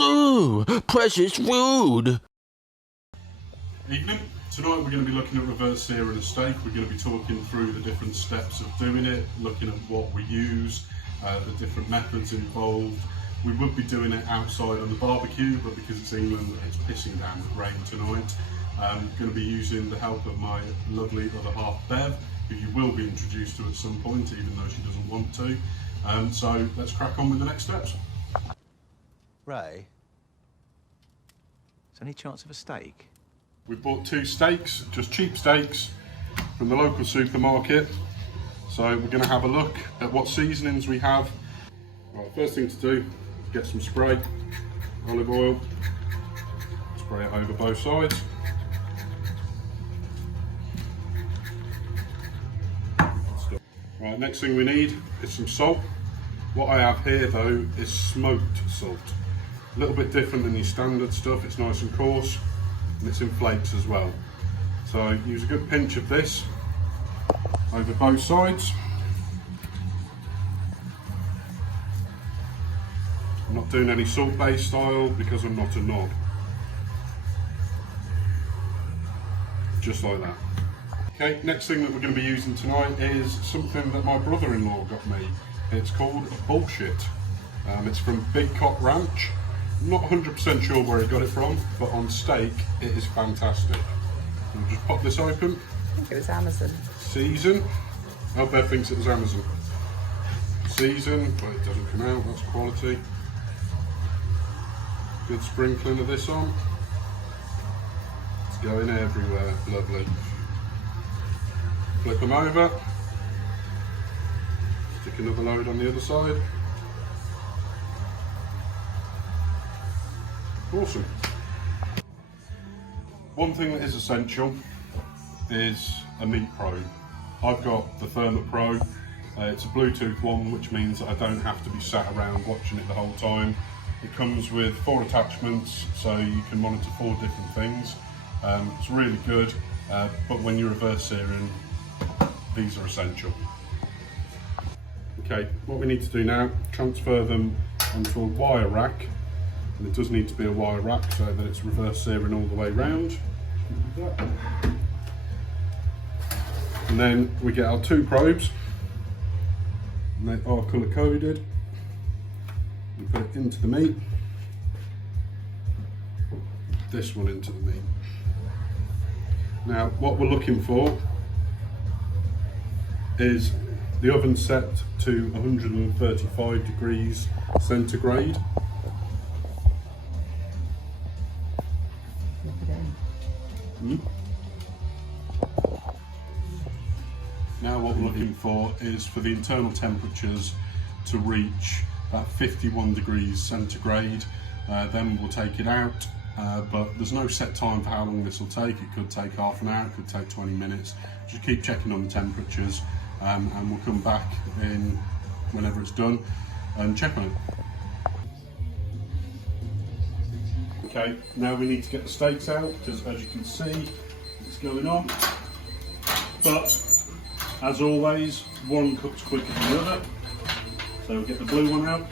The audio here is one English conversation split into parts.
Ooh, precious food! Evening. Tonight we're going to be looking at reverse searing a steak. We're going to be talking through the different steps of doing it, looking at what we use, the different methods involved. We would be doing it outside on the barbecue, but because it's England, it's pissing down with rain tonight. I'm going to be using the help of my lovely other half, Bev, who you will be introduced to at some point, even though she doesn't want to. So let's crack on with the next steps. Ray, is there any chance of a steak? We've bought 2 steaks, just cheap steaks from the local supermarket. So we're going to have a look at what seasonings we have. Right, first thing to do, get some spray, olive oil, spray it over both sides. Right, next thing we need is some salt. What I have here though is smoked salt. A little bit different than your standard stuff, it's nice and coarse and it's in flakes as well. So use a good pinch of this over both sides. I'm not doing any salt-based style because I'm not a knob. Just like that. Okay, next thing that we're going to be using tonight is something that my brother-in-law got me. It's called a bullshit. It's from Big Cock Ranch. I'm not 100% sure where he got it from, but on steak it is fantastic. We'll just pop this open. I think it was Amazon. Season. Oh, Bev thinks it was Amazon. Season, but it doesn't come out, that's quality. Good sprinkling of this on. It's going everywhere, lovely. Flip them over. Stick another load on the other side. Awesome. One thing that is essential is a meat probe. I've got the Thermot Pro. It's a Bluetooth one, which means that I don't have to be sat around watching it the whole time. It comes with 4 attachments, so you can monitor 4 different things. It's really good, but when you're reverse searing, these are essential. Okay, what we need to do now, transfer them onto a wire rack. And it does need to be a wire rack so that it's reverse searing all the way round. And then we get our 2 probes, and they are colour coded. We put it into the meat, this one into the meat. Now what we're looking for is the oven set to 135 degrees centigrade. Now what we're looking for is for the internal temperatures to reach about 51 degrees centigrade. Then we'll take it out, but there's no set time for how long this will take. It could take half an hour, it could take 20 minutes. Just keep checking on the temperatures, and we'll come back in whenever it's done and check on it. Okay, now we need to get the steaks out because, as you can see, it's going on. But as always, one cooks quicker than the other. So we'll get the blue one out.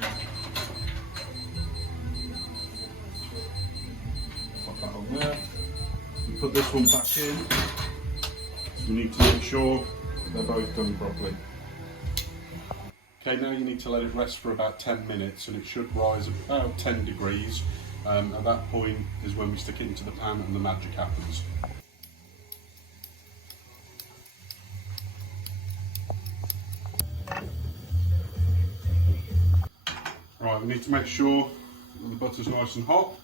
Pop that on there. And put this one back in. So we need to make sure they're both done properly. Okay, now you need to let it rest for about 10 minutes and it should rise about 10 degrees. At that point is when we stick it into the pan and the magic happens. Right, we need to make sure that the butter's nice and hot,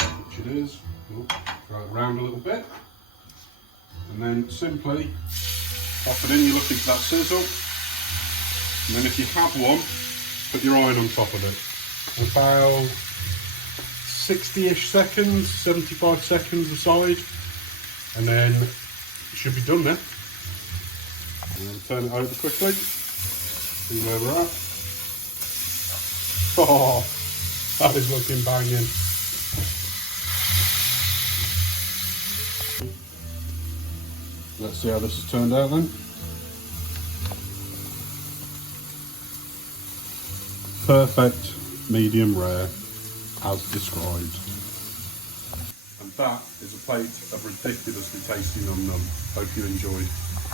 which it is. Throw it around a little bit, and then simply pop it in. You're looking for that sizzle, and then if you have one, put your iron on top of it. About 60-ish seconds, 75 seconds aside, and then it should be done there. And then turn it over quickly, see where we're at. Oh, that is looking banging. Let's see how this has turned out then. Perfect medium rare. as described. And that is a plate of ridiculously tasty num num. Hope you enjoyed.